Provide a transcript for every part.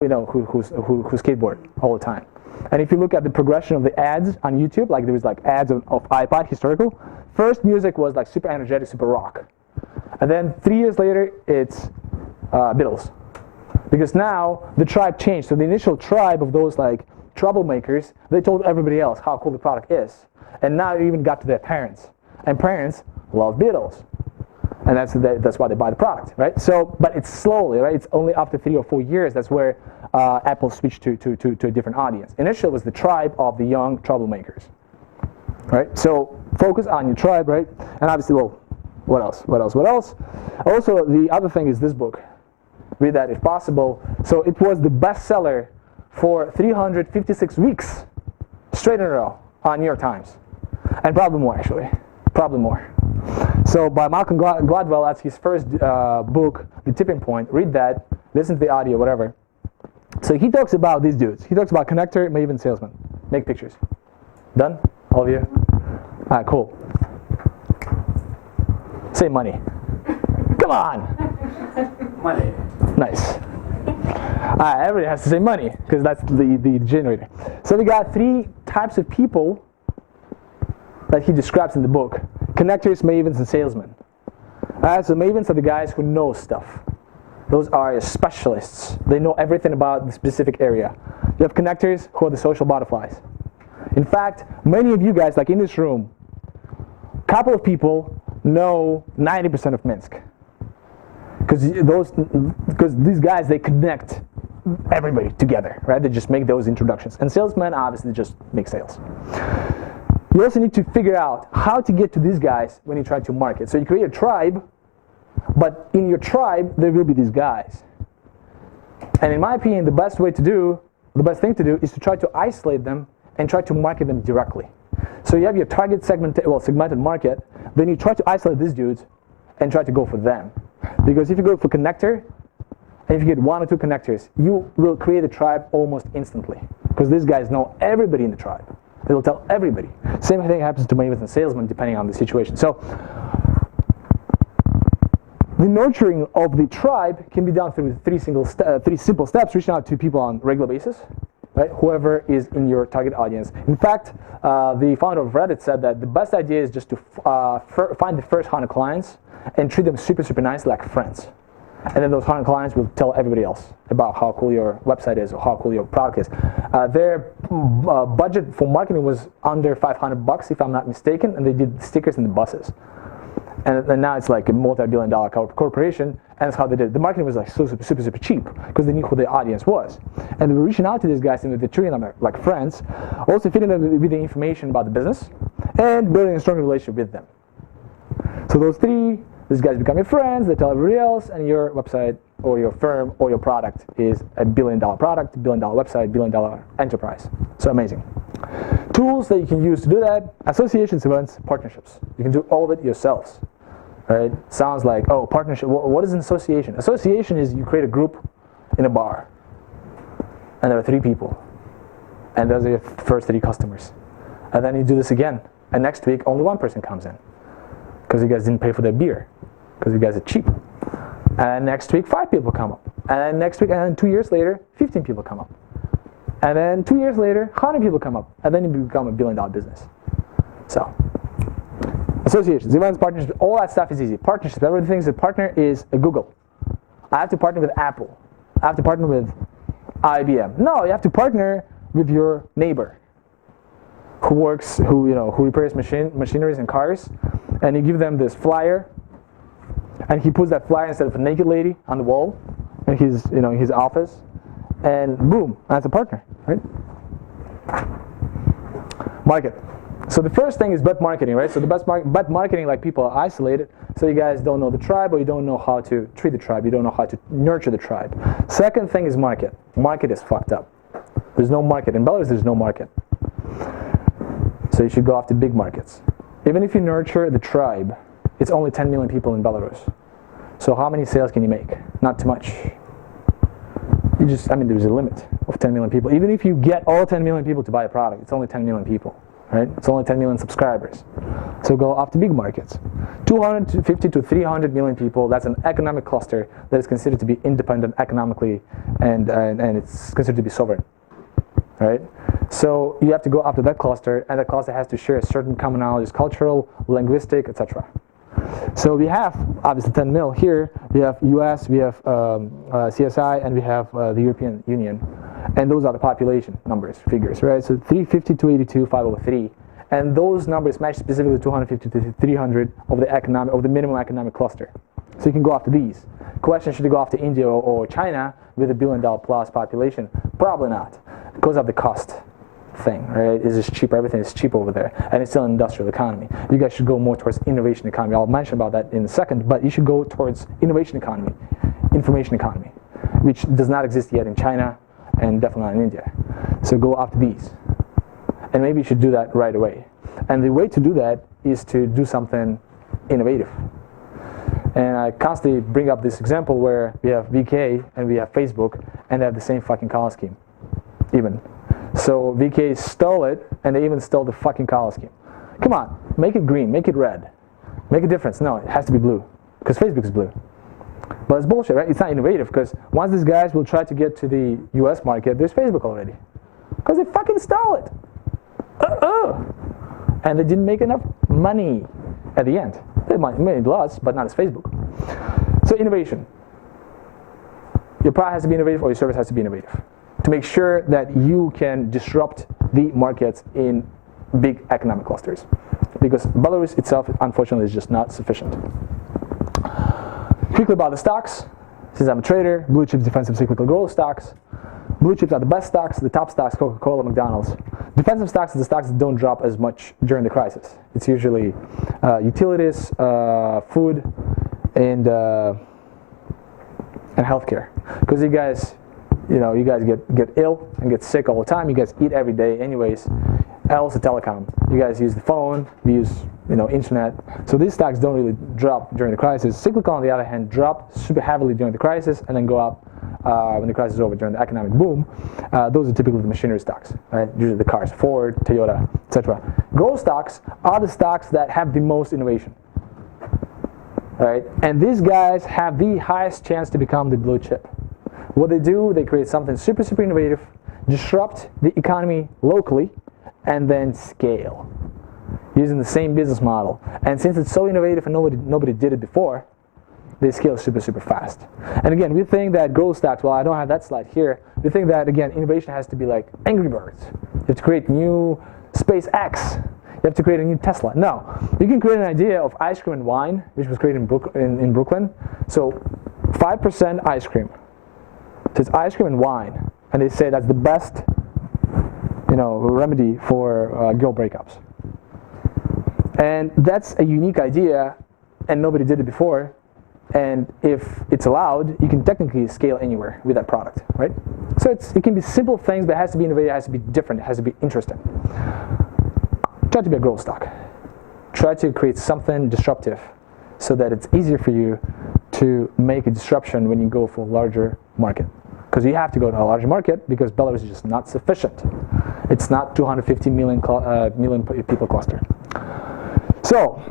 who skateboard all the time. And if you look at the progression of the ads on YouTube, like there was like ads of iPod historical. First music was like super energetic, super rock, and then 3 years later it's Beatles, because now the tribe changed. So the initial tribe of those like troublemakers, they told everybody else how cool the product is, and now it even got to their parents, and parents love Beatles, and that's why they buy the product, right? So, but it's slowly, right? It's only after 3 or 4 years that's where Apple switched to a different audience. Initially, it was the tribe of the young troublemakers, right? So focus on your tribe, right? And obviously, well, what else? Also, the other thing is this book. Read that if possible. So it was the bestseller for 356 weeks straight in a row on New York Times, and probably more actually, probably more. So by Malcolm Gladwell, that's his first book, The Tipping Point. Read that, listen to the audio, whatever. So he talks about these dudes. He talks about connector, maven, salesman. Make pictures. Done? All of you? All right, cool. Say money. Come on. Money. Nice. All right, everybody has to say money because that's the generator. So we got 3 types of people that he describes in the book: connectors, mavens, and salesmen. All right, so mavens are the guys who know stuff. Those are specialists. They know everything about the specific area. You have connectors who are the social butterflies. In fact, many of you guys, like in this room, a couple of people know 90% of Minsk. Because these guys, they connect everybody together, right? They just make those introductions. And salesmen obviously just make sales. You also need to figure out how to get to these guys when you try to market. So you create a tribe, but in your tribe, there will be these guys. And in my opinion, the best thing to do is to try to isolate them and try to market them directly. So you have your target segmented market, then you try to isolate these dudes and try to go for them. Because if you go for connector, and if you get 1 or 2 connectors, you will create a tribe almost instantly. Because these guys know everybody in the tribe. They will tell everybody. Same thing happens to mavens and salesmen depending on the situation. So the nurturing of the tribe can be done through 3 simple steps: reaching out to people on a regular basis, right? Whoever is in your target audience. In fact, the founder of Reddit said that the best idea is just to find the first 100 clients and treat them super, super nice, like friends. And then those 100 clients will tell everybody else about how cool your website is or how cool your product is. Their budget for marketing was under $500, if I'm not mistaken, and they did stickers in the buses. And now it's like a multi-billion-dollar corporation, and that's how they did it. The marketing was like super, super cheap because they knew who the audience was. And they were reaching out to these guys and they're treating them like friends, also feeding them with the information about the business and building a stronger relationship with them. So those 3, these guys become your friends, they tell everybody else, and your website or your firm or your product is a billion-dollar product, billion-dollar website, billion-dollar enterprise. So amazing. Tools that you can use to do that: associations, events, partnerships. You can do all of it yourselves. Right? Sounds like, oh, partnership. What is an association? Association is you create a group in a bar, and there are 3 people, and those are your first 3 customers. And then you do this again, and next week only 1 person comes in because you guys didn't pay for their beer, because you guys are cheap. And next week 5 people come up, and then next week, and then 2 years later 15 people come up, and then 2 years later 100 people come up, and then you become a billion-dollar business. So associations, events, partnerships, all that stuff is easy. Partnerships, everybody thinks a partner is a Google. I have to partner with Apple. I have to partner with IBM. No, you have to partner with your neighbor who repairs machineries and cars, and you give them this flyer, and he puts that flyer instead of a naked lady on the wall in his office, and boom, that's a partner, right? Market. So the first thing is bet marketing, right? So the bet marketing, like, people are isolated, so you guys don't know the tribe, or you don't know how to treat the tribe, you don't know how to nurture the tribe. Second thing is market. Market is fucked up. There's no market. In Belarus, there's no market. So you should go after big markets. Even if you nurture the tribe, it's only 10 million people in Belarus. So how many sales can you make? Not too much. There's a limit of 10 million people. Even if you get all 10 million people to buy a product, it's only 10 million people. Right? It's only 10 million subscribers. So go after big markets. 250 to 300 million people, that's an economic cluster that is considered to be independent economically, and it's considered to be sovereign, right? So you have to go after that cluster, and that cluster has to share certain commonalities, cultural, linguistic, etc. So we have obviously 10 mil here, we have US, we have CSI, and we have the European Union. And those are the population numbers, figures, right? So 350, 282, 503. And those numbers match specifically 250 to 300 of the minimum economic cluster. So you can go after these. Question, should you go after India or China with $1 billion plus population? Probably not, because of the cost thing, right? It's just cheaper, everything is cheap over there, and it's still an industrial economy. You guys should go more towards innovation economy. I'll mention about that in a second, but you should go towards innovation economy, information economy, which does not exist yet in China, and definitely not in India. So go after these. And maybe you should do that right away. And the way to do that is to do something innovative. And I constantly bring up this example where we have VK and we have Facebook, and they have the same fucking color scheme, even. So VK stole it, and they even stole the fucking color scheme. Come on, make it green, make it red. Make a difference. No, it has to be blue, because Facebook is blue. But it's bullshit, right? It's not innovative, because once these guys will try to get to the US market, there's Facebook already. Because they fucking stole it. And they didn't make enough money at the end. They made lots, but not as Facebook. So innovation. Your product has to be innovative, or your service has to be innovative, to make sure that you can disrupt the markets in big economic clusters. Because Belarus itself, unfortunately, is just not sufficient. Quickly about the stocks. Since I'm a trader, blue chips, defensive, cyclical growth stocks. Blue chips are the best stocks, the top stocks, Coca-Cola, McDonald's. Defensive stocks are the stocks that don't drop as much during the crisis. It's usually utilities, food, and healthcare. Because you guys get ill and get sick all the time. You guys eat every day anyways. Also telecom. You guys use the phone, we use internet. So these stocks don't really drop during the crisis. Cyclical, on the other hand, drop super heavily during the crisis and then go up when the crisis is over during the economic boom. Those are typically the machinery stocks, right? Usually the cars, Ford, Toyota, etc. Growth stocks are the stocks that have the most innovation, right? And these guys have the highest chance to become the blue chip. What they do, they create something super, super innovative, disrupt the economy locally, and then scale using the same business model. And since it's so innovative and nobody did it before, they scale super, super fast. And again, we think that growth stocks, well, I don't have that slide here. We think that, again, innovation has to be like Angry Birds. You have to create new SpaceX. You have to create a new Tesla. No, you can create an idea of ice cream and wine, which was created in Brooklyn. So 5% ice cream. So it's ice cream and wine. And they say that's the best remedy for girl breakups. And that's a unique idea, and nobody did it before. And if it's allowed, you can technically scale anywhere with that product, right? So it can be simple things, but it has to be innovative, it has to be different, it has to be interesting. Try to be a growth stock. Try to create something disruptive so that it's easier for you to make a disruption when you go for a larger market. Because you have to go to a larger market because Belarus is just not sufficient. It's not 250 million people cluster. So,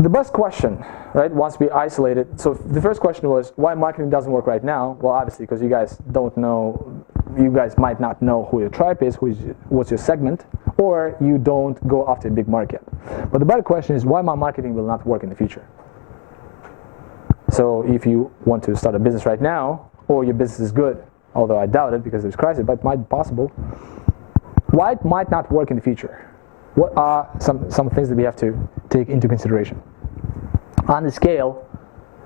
the best question, right, once we isolate it, so the first question was why marketing doesn't work right now. Well, obviously, because you guys don't know, you guys might not know who your tribe is, what's your segment, or you don't go after a big market. But the better question is why my marketing will not work in the future. So if you want to start a business right now, or your business is good, although I doubt it because there's crisis, but it might be possible, why it might not work in the future? What are some things that we have to take into consideration? On the scale,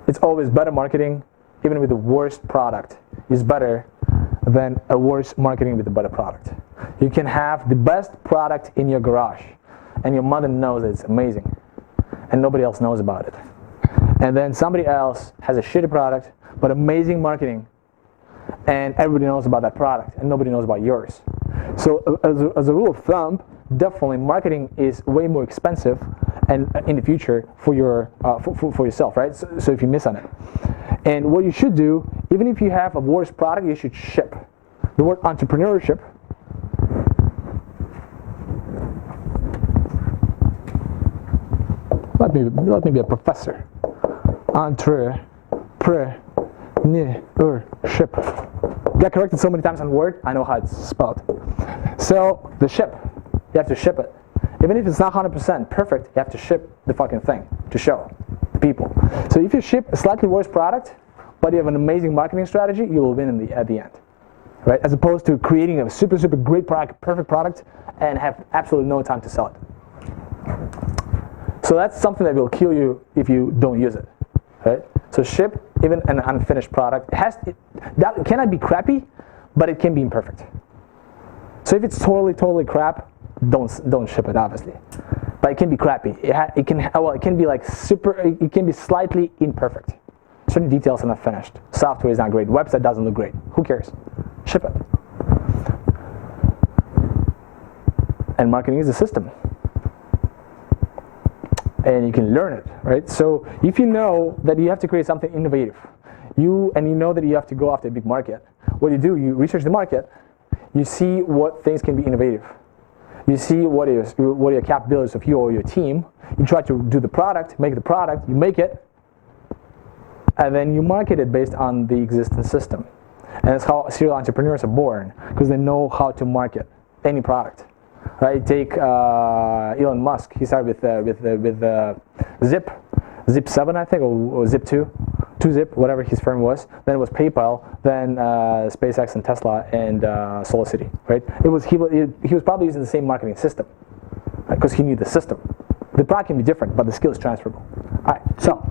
it's always better marketing, even with the worst product, is better than a worse marketing with a better product. You can have the best product in your garage, and your mother knows that it's amazing, and nobody else knows about it. And then somebody else has a shitty product, but amazing marketing, and everybody knows about that product, and nobody knows about yours. So as a rule of thumb, definitely marketing is way more expensive and in the future for yourself, right? So if you miss on it. And what you should do, even if you have a worse product, you should ship. The word entrepreneurship Let me be a professor. Entrepreneurship. Get corrected so many times on Word, I know how it's spelled. So the ship, you have to ship it. Even if it's not 100% perfect, you have to ship the fucking thing to show the people. So if you ship a slightly worse product, but you have an amazing marketing strategy, you will win at the end, right? As opposed to creating a super great product, perfect product, and have absolutely no time to sell it. So that's something that will kill you if you don't use it, right? So ship even an unfinished product. That cannot be crappy, but it can be imperfect. So if it's totally crap, don't ship it, obviously. But it can be crappy. It can be like it can be slightly imperfect. Certain details are not finished. Software is not great. Website doesn't look great. Who cares? Ship it. And marketing is a system. And you can learn it, right? So if you know that you have to create something innovative, you know that you have to go after a big market, what you do, you research the market, you see what things can be innovative. You see what are your capabilities of you or your team. You try to do the product, make the product, you make it, and then you market it based on the existing system. And that's how serial entrepreneurs are born, because they know how to market any product. Right? Take Elon Musk. He started with Zip 7, I think, or Zip 2, 2Zip, whatever his firm was. Then it was PayPal. Then SpaceX and Tesla and SolarCity. Right? He was probably using the same marketing system, because he knew the system. The product can be different, but the skill is transferable. All right. So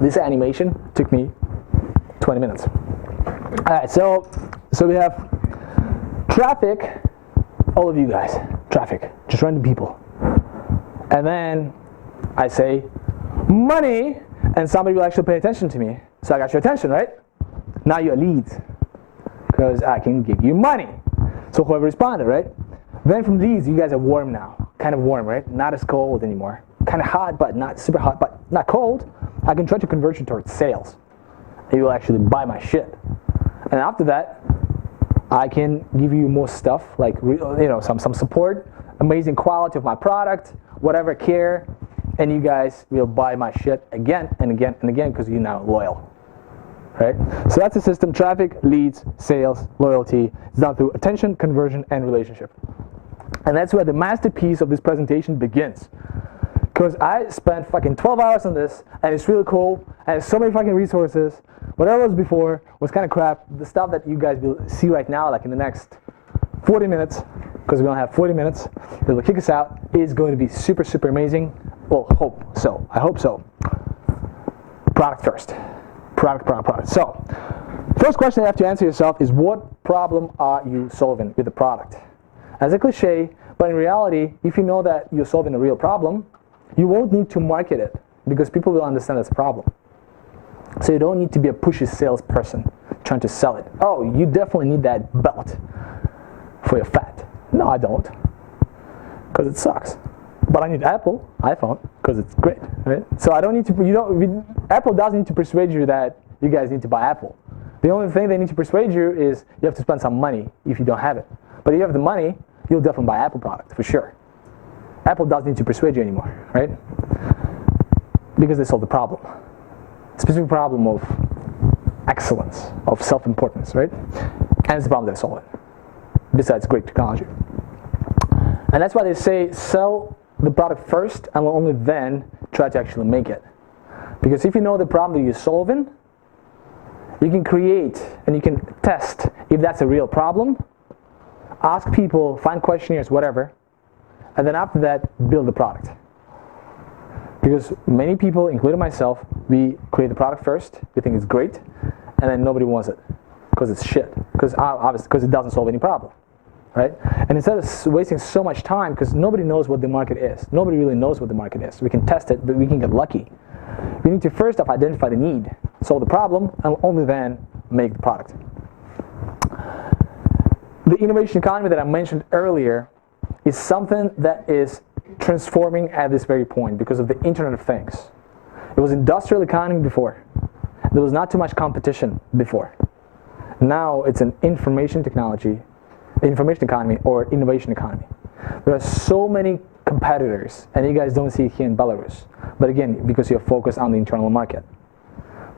this animation took me 20 minutes. All right. So we have traffic, all of you guys, traffic, just random people. And then I say, money, and somebody will actually pay attention to me. So I got your attention, right? Now you're leads, because I can give you money. So whoever responded, right? Then from leads, you guys are warm now. Kind of warm, right? Not as cold anymore. Kind of hot, but not super hot, but not cold. I can try to convert you towards sales. And you will actually buy my shit. And after that, I can give you more stuff, like some support, amazing quality of my product, whatever, care, and you guys will buy my shit again and again and again because you're now loyal, right? So that's the system: traffic, leads, sales, loyalty. It's done through attention, conversion, and relationship. And that's where the masterpiece of this presentation begins. Because I spent fucking 12 hours on this, and it's really cool, and there's so many fucking resources. Whatever was before was kind of crap. The stuff that you guys will see right now, like in the next 40 minutes, because we're going to have 40 minutes, that will kick us out, is going to be super amazing. Well, I hope so. Product first. Product. So, first question you have to answer yourself is, what problem are you solving with the product? As a cliche, but in reality, if you know that you're solving a real problem, you won't need to market it, because people will understand it's a problem. So you don't need to be a pushy salesperson trying to sell it. Oh, you definitely need that belt for your fat. No, I don't, because it sucks. But I need iPhone, because it's great, right? So I don't need to. Apple doesn't need to persuade you that you guys need to buy Apple. The only thing they need to persuade you is you have to spend some money if you don't have it. But if you have the money, you'll definitely buy Apple product for sure. Apple doesn't need to persuade you anymore, right? Because they solve the problem. Specific problem of excellence, of self-importance, right? And it's the problem they're solving. Besides great technology. And that's why they say sell the product first and only then try to actually make it. Because if you know the problem that you're solving, you can create and you can test if that's a real problem, ask people, find questionnaires, whatever, and then after that, build the product. Because many people, including myself, we create the product first, we think it's great, and then nobody wants it because it's shit. Because obviously, because it doesn't solve any problem, right? And instead of wasting so much time, because nobody knows what the market is, nobody really knows what the market is. We can test it, but we can get lucky. We need to first off identify the need, solve the problem, and only then make the product. The innovation economy that I mentioned earlier is something that is transforming at this very point because of the Internet of Things. It was industrial economy before. There was not too much competition before. Now it's an information economy or innovation economy. There are so many competitors, and you guys don't see it here in Belarus. But again, because you're focused on the internal market.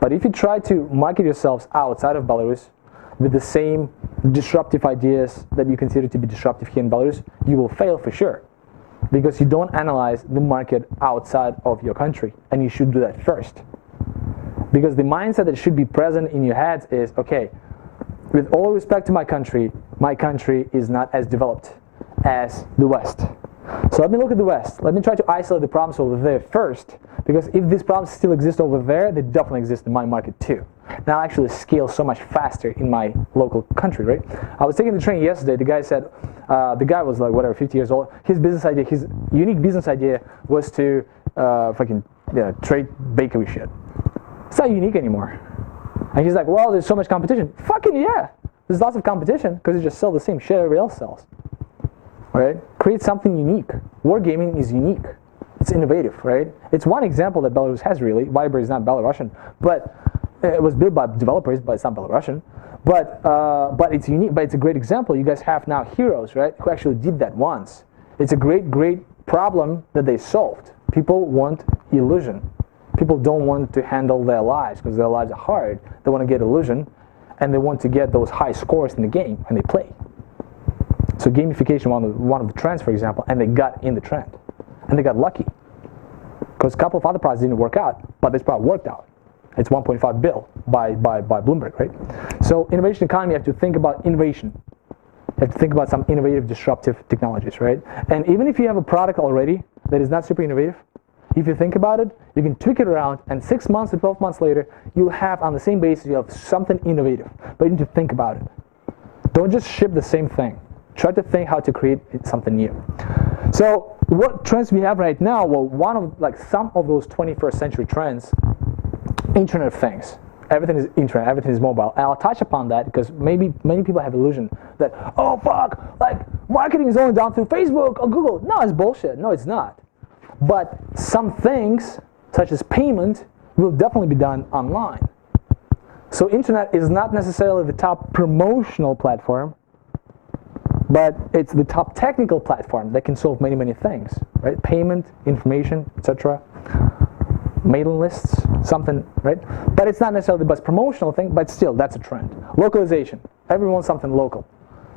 But if you try to market yourselves outside of Belarus with the same disruptive ideas that you consider to be disruptive here in Belarus, you will fail for sure. Because you don't analyze the market outside of your country, and you should do that first. Because the mindset that should be present in your heads is, okay, with all respect to my country is not as developed as the West. So let me look at the West. Let me try to isolate the problems over there first, because if these problems still exist over there, they definitely exist in my market too. And I'll actually scale so much faster in my local country, right? I was taking the train yesterday. The guy said, the guy was like, whatever, 50 years old. His business idea, his unique business idea was to trade bakery shit. It's not unique anymore. And he's like, well, there's so much competition. Fucking yeah. There's lots of competition because you just sell the same shit everybody else sells. Right? Create something unique. Wargaming is unique. It's innovative, right? It's one example that Belarus has really. Viber is not Belarusian, but it was built by developers, but it's not Belarusian. But it's unique, but it's a great example. You guys have now heroes, right, who actually did that once. It's a great problem that they solved. People want illusion. People don't want to handle their lives because their lives are hard. They want to get illusion, and they want to get those high scores in the game, and they play. So gamification, one of the trends, for example, and they got in the trend. And they got lucky. Because a couple of other projects didn't work out, but this product worked out. It's 1.5 billion by Bloomberg, right? So innovation economy, you have to think about innovation. You have to think about some innovative, disruptive technologies, right? And even if you have a product already that is not super innovative, if you think about it, you can tweak it around, and 6 months to 12 months later, you'll have, on the same basis, you have something innovative. But you need to think about it. Don't just ship the same thing. Try to think how to create something new. So what trends we have right now? Well, some of those 21st century trends, Internet of Things. Everything is internet, everything is mobile. And I'll touch upon that because maybe many people have illusion that, oh fuck, like marketing is only done through Facebook or Google. No, it's bullshit. No, it's not. But some things, such as payment, will definitely be done online. So internet is not necessarily the top promotional platform, but it's the top technical platform that can solve many, many things, right? Payment, information, etc. Mailing lists, something, right? But it's not necessarily the best promotional thing, but still, that's a trend. Localization. Everyone wants something local.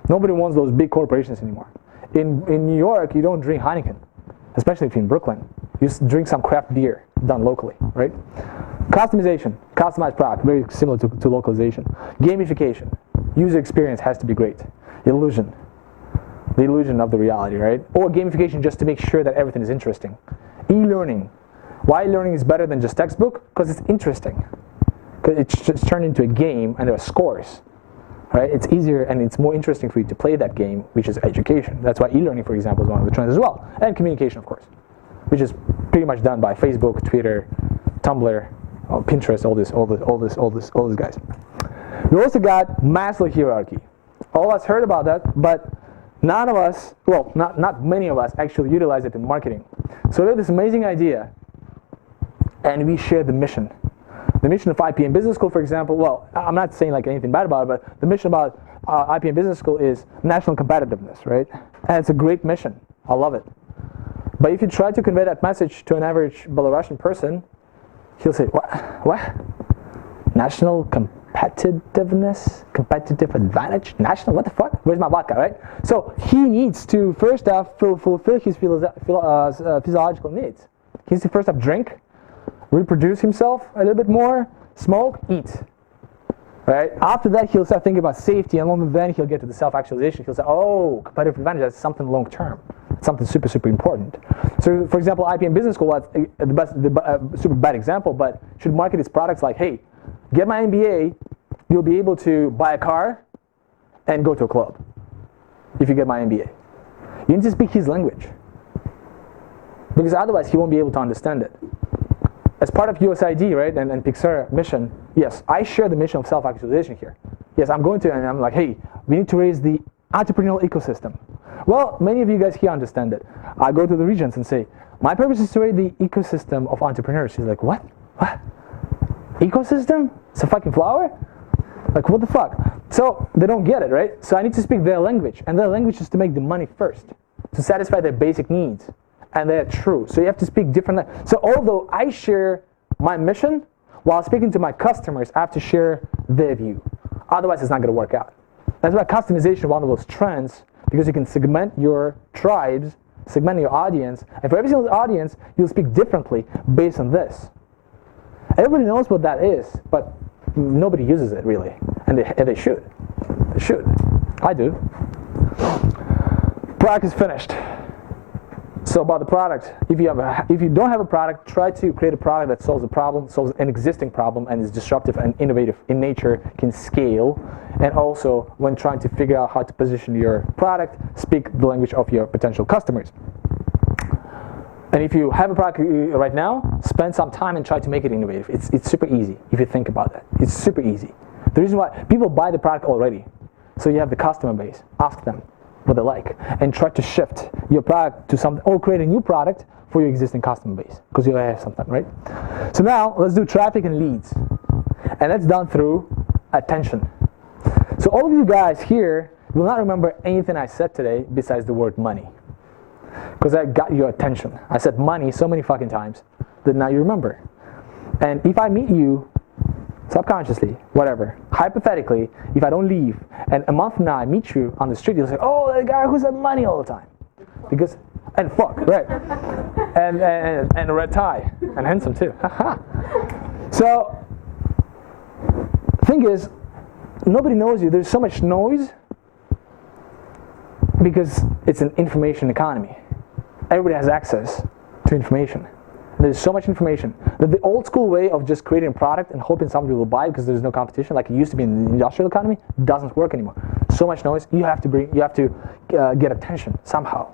Nobody wants those big corporations anymore. In New York, you don't drink Heineken, especially if you're in Brooklyn. You drink some craft beer done locally, right? Customization, customized product, very similar to localization. Gamification, user experience has to be great. Illusion, the illusion of the reality, right? Or gamification just to make sure that everything is interesting. E-learning. Why learning is better than just textbook? Because it's interesting. Because it's just turned into a game and there are scores, right? It's easier and it's more interesting for you to play that game, which is education. That's why e-learning, for example, is one of the trends as well. And communication, of course, which is pretty much done by Facebook, Twitter, Tumblr, Pinterest, all these guys. We also got Maslow hierarchy. All of us heard about that, but none of us, well, not many of us actually utilize it in marketing. So we have this amazing idea, and we share the mission. The mission of IPM Business School, for example, well, I'm not saying like anything bad about it, but the mission about IPM Business School is national competitiveness, right? And it's a great mission. I love it. But if you try to convey that message to an average Belarusian person, he'll say, what? National competitiveness? Competitive advantage? National? What the fuck? Where's my vodka, right? So he needs to first off fulfill his physiological needs. He needs to first off drink, reproduce himself a little bit more, smoke, eat. Right? After that, he'll start thinking about safety, and only then he'll get to the self-actualization. He'll say, oh, competitive advantage, that's something long-term. Something super, super important. So, for example, IPM Business School, super bad example, but should market its products like, hey, get my MBA, you'll be able to buy a car and go to a club if you get my MBA. You need to speak his language, because otherwise he won't be able to understand it. As part of USID, right, and Pixar mission, yes, I share the mission of self-actualization here. Yes, I'm going to, and I'm like, hey, we need to raise the entrepreneurial ecosystem. Well, many of you guys here understand it. I go to the regions and say, my purpose is to raise the ecosystem of entrepreneurs. He's like, what? What? Ecosystem? It's a fucking flower? Like, what the fuck? So they don't get it, right? So I need to speak their language, and their language is to make the money first, to satisfy their basic needs. and they're true. So you have to speak differently. So although I share my mission, while speaking to my customers, I have to share their view. Otherwise, it's not going to work out. That's why customization is one of those trends, because you can segment your tribes, segment your audience, and for every single audience, you'll speak differently based on this. Everybody knows what that is, but nobody uses it really, and they should. They should. I do. Product is finished. So about the product, if you don't have a product, try to create a product that solves a problem, solves an existing problem, and is disruptive and innovative in nature, can scale, and also when trying to figure out how to position your product, speak the language of your potential customers. And if you have a product right now, spend some time and try to make it innovative. It's super easy if you think about that. It's super easy. The reason why people buy the product already, so you have the customer base. Ask them what they like, and try to shift your product to something, or create a new product for your existing customer base, because you have something, right? So now let's do traffic and leads, and that's done through attention. So all of you guys here will not remember anything I said today besides the word money, because I got your attention. I said money so many fucking times that now you remember. And if I meet you subconsciously, whatever, hypothetically, if I don't leave, and a month from now I meet you on the street, you'll say, oh, that guy who said money all the time. Because, and fuck, right. and a red tie, and handsome too. So, thing is, nobody knows you. There's so much noise because it's an information economy. Everybody has access to information. There's so much information that the old school way of just creating a product and hoping somebody will buy it because there's no competition, like it used to be in the industrial economy, doesn't work anymore. So much noise. You have to get attention somehow.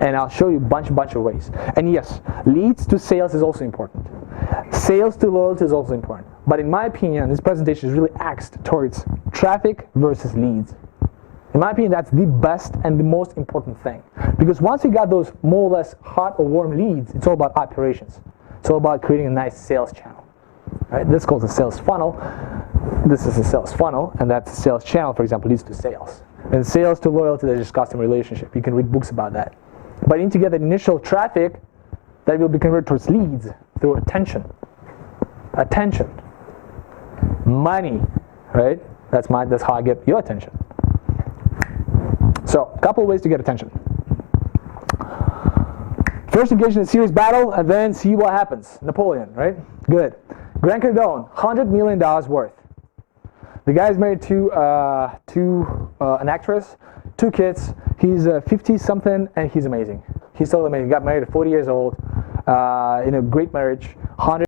And I'll show you a bunch of ways. And yes, leads to sales is also important. Sales to loyalty is also important. But in my opinion, this presentation is really axed towards traffic versus leads. In my opinion, that's the best and the most important thing. Because once you got those more or less hot or warm leads, it's all about operations. It's all about creating a nice sales channel. Right? This is called a sales funnel. This is a sales funnel, and that's a sales channel, for example, leads to sales. And sales to loyalty, that's just customer relationship. You can read books about that. But you need to get the initial traffic that will be converted towards leads through attention. Attention. Money, right? That's how I get your attention. So, a couple of ways to get attention. First, engage in a serious battle, and then see what happens. Napoleon, right? Good. Grant Cardone, $100 million worth. The guy is married to an actress, 2 kids. He's 50-something, and he's amazing. He's totally amazing. Got married at 40 years old, in a great marriage, $100